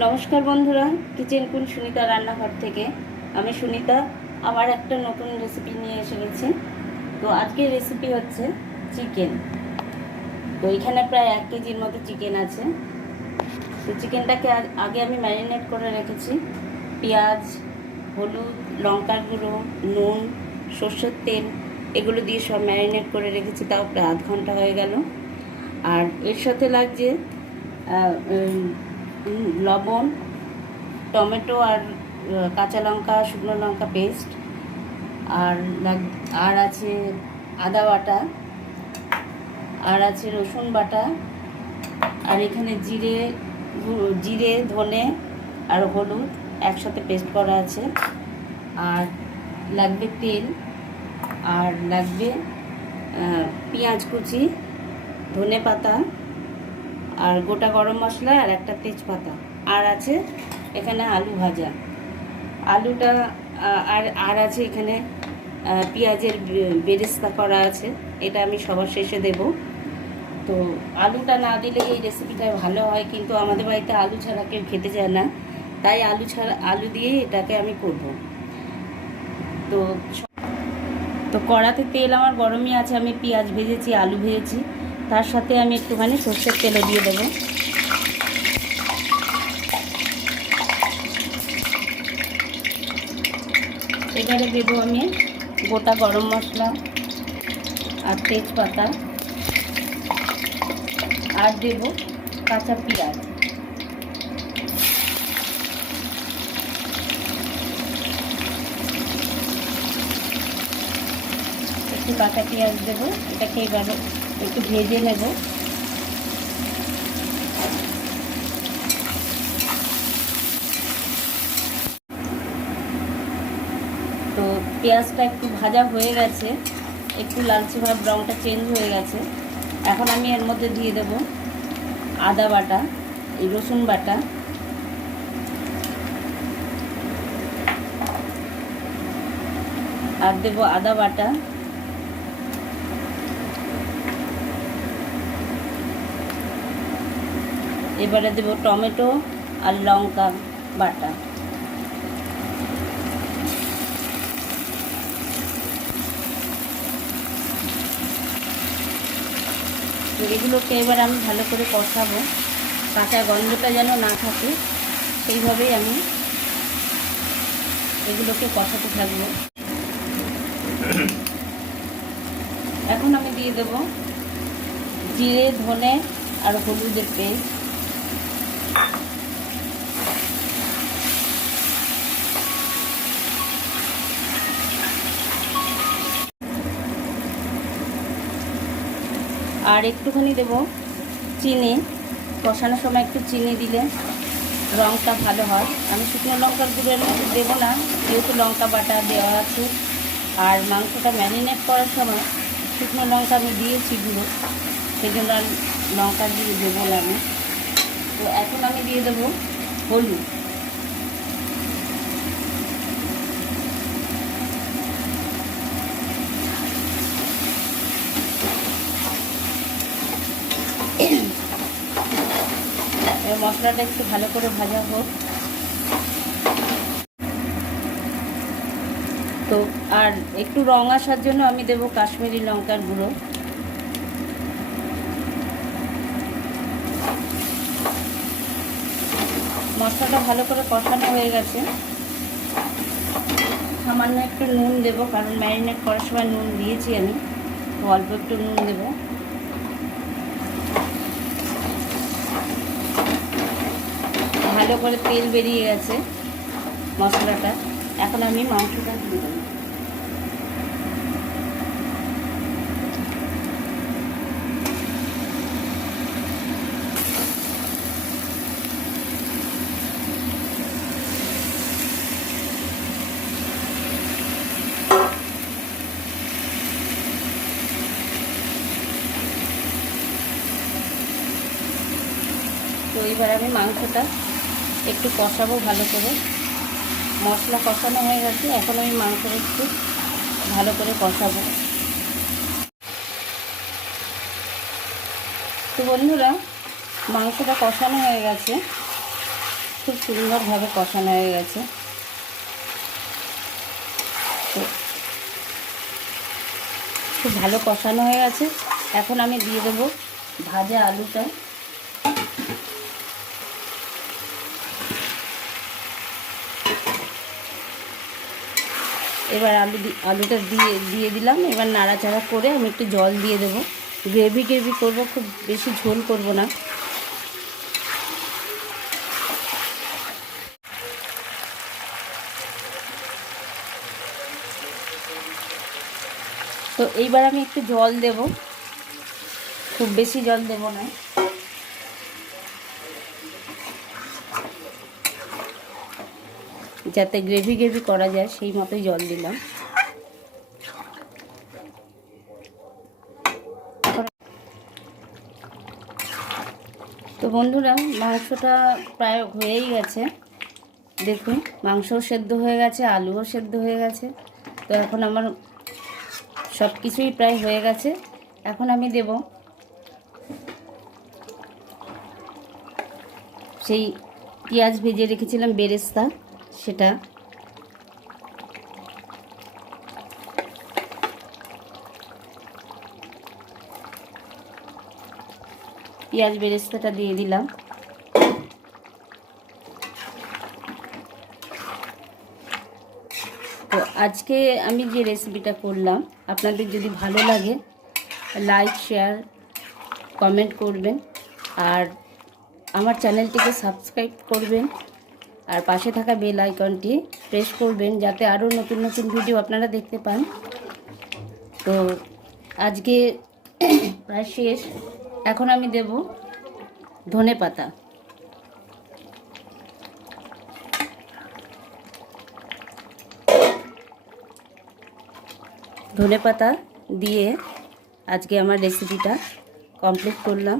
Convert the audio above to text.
নমস্কার বন্ধুরা, kitchen queen Sunita রান্নাঘর থেকে আমি সুনিতা আবার একটা নতুন রেসিপি নিয়ে এসে গেছি। তো আজকের রেসিপি হচ্ছে চিকেন। তো এখানে প্রায় 1 কেজির মতো চিকেন আছে। তো চিকেনটাকে আগে আমি ম্যারিনেট করে রেখেছি। পেঁয়াজ, হলুদ, লঙ্কার গুঁড়ো, নুন, সর্ষের তেল এগুলো দিয়ে সব ম্যারিনেট করে রেখেছি, তাও প্রায় আধ ঘন্টা হয়ে গেল। আর এর সাথে লাগছে লবণ, টমেটো আর কাঁচা লঙ্কা, শুকনো লঙ্কা পেস্ট, আর আছে আদা বাটা, আর আছে রসুন বাটা, আর এখানে জিরে ধনে আর হলুদ একসাথে পেস্ট করা আছে, আর লাগবে তেল, আর লাগবে পেঁয়াজ কুচি, ধনে পাতা, আর গোটা গরম মশলা, আর একটা তেজপাতা, আর আছে এখানে আলু ভাজা, আলুটা আর আছে এখানে পেঁয়াজের বেরেস্তা করা আছে। এটা আমি সবার শেষে দেব। তো আলুটা না দিলে এই রেসিপিটা ভালো হয়, কিন্তু আমাদের বাড়িতে আলু ছাড়া কেউ খেতে চায় না, তাই আলু দিয়েই এটাকে আমি করব। তো কড়াতে তেল আমার গরমই আছে, আমি পেঁয়াজ ভেজেছি, আলু ভেজেছি, তার সাথে আমি একটুখানি সর্ষের তেলও দিয়ে দেবো। এবারে দেবো আমি গোটা গরম মশলা আর তেজপাতা, আর দেবো কাঁচা পেঁয়াজ। একটু কাঁচা পেঁয়াজ দেবো, এটাকে এবারে একটু ভেজে নেব। তো পেঁয়াজটা একটু ভাজা হয়ে গেছে, একটু লালচে ভাব রঙটা চেঞ্জ হয়ে গেছে। এখন আমি এর মধ্যে দিয়ে দেব আদা বাটা, রসুন বাটা, আর দেব আদা বাটা, এবারে দেব টমেটো আর লঙ্কা বাটা। এগুলোকে এবার আমি ভালো করে কষাবো, কাঁচা গন্ধটা যেন না থাকে, সেইভাবেই আমি এগুলোকে কষাতে থাকবো। এখন আমি দিয়ে দেব জিরে ধনে আর হলুদের পেস্ট, আর একটুখানি দেব চিনি। কষানোর সময় একটু চিনি দিলে রঙটা ভালো হয়। আমি শুকনো লঙ্কার গুঁড়োর মধ্যে দেবো না, যেহেতু লঙ্কা বাটা দেওয়া আছে, আর মাংসটা ম্যারিনেট করার সময় শুকনো লঙ্কা আমি দিয়েছি গুঁড়ো, সেই জন্য আর লঙ্কা দিয়ে দেবো না আমি। তো এখন আমি দিয়ে দেবো হলুদ। মশলাটা একটু ভালো করে ভাজা হোক। তো আর একটু রং আসার জন্য আমি দেব কাশ্মীরি লঙ্কার গুঁড়ো। মশলাটা ভালো করে কষানো হয়ে গেছে। সামান্য একটু নুন দেব, কারণ ম্যারিনেট করার সময় নুন দিয়েছি আমি, তো অল্প একটু নুন দেব। ভালো করে তেল বেরিয়ে গেছে মশলাটা, এখন আমি মাংসটা দিয়ে দেবো। তো এবার আমি মাংসটা একটু কষাবো ভালো করে। মশলা কষানো হয়ে গেছে, এখন আমি মাংসটা একটু ভালো করে কষাবো। তো বন্ধুরা, মাংসটা কষানো হয়ে গেছে, খুব সুন্দরভাবে কষানো হয়ে গেছে। তো খুব ভালো কষানো হয়ে গেছে। এখন আমি দিয়ে দেবো ভাজা আলুটা। এবার আলুটা দিয়ে দিলাম। এবার নাড়াচাড়া করে আমি একটু জল দিয়ে দেবো। গ্রেভি করবো, খুব বেশি ঝোল করব না। তো এইবার আমি একটু জল দেব, খুব বেশি জল দেব না। যাতে গ্রেভি করা যায় সেই মতোই জল দিলাম। তো বন্ধুরা, মাংসটা প্রায় হয়েই গেছে। দেখুন, মাংসও সেদ্ধ হয়ে গেছে, আলুও সেদ্ধ হয়ে গেছে। তো এখন আমার সব কিছুই প্রায় হয়ে গেছে। এখন আমি দেব সেই পেঁয়াজ ভেজে রেখেছিলাম বেরেস্তা, সেটা। পেঁয়াজ বেরেস্তাটা দিয়ে দিলাম। তো আজকে আমি যে রেসিপিটা করলাম, আপনাদের যদি ভালো লাগে লাইক, শেয়ার, কমেন্ট করবেন। আর আমার চ্যানেলটিকে সাবস্ক্রাইব করবেন। আর পাশে থাকা বেল আইকনটি প্রেস করবেন, যাতে আরও নতুন ভিডিও আপনারা দেখতে পান। তো আজকে প্রায় শেষ। এখন আমি দেব ধনেপাতা। ধনেপাতা দিয়ে আজকে আমার রেসিপিটা কমপ্লিট করলাম।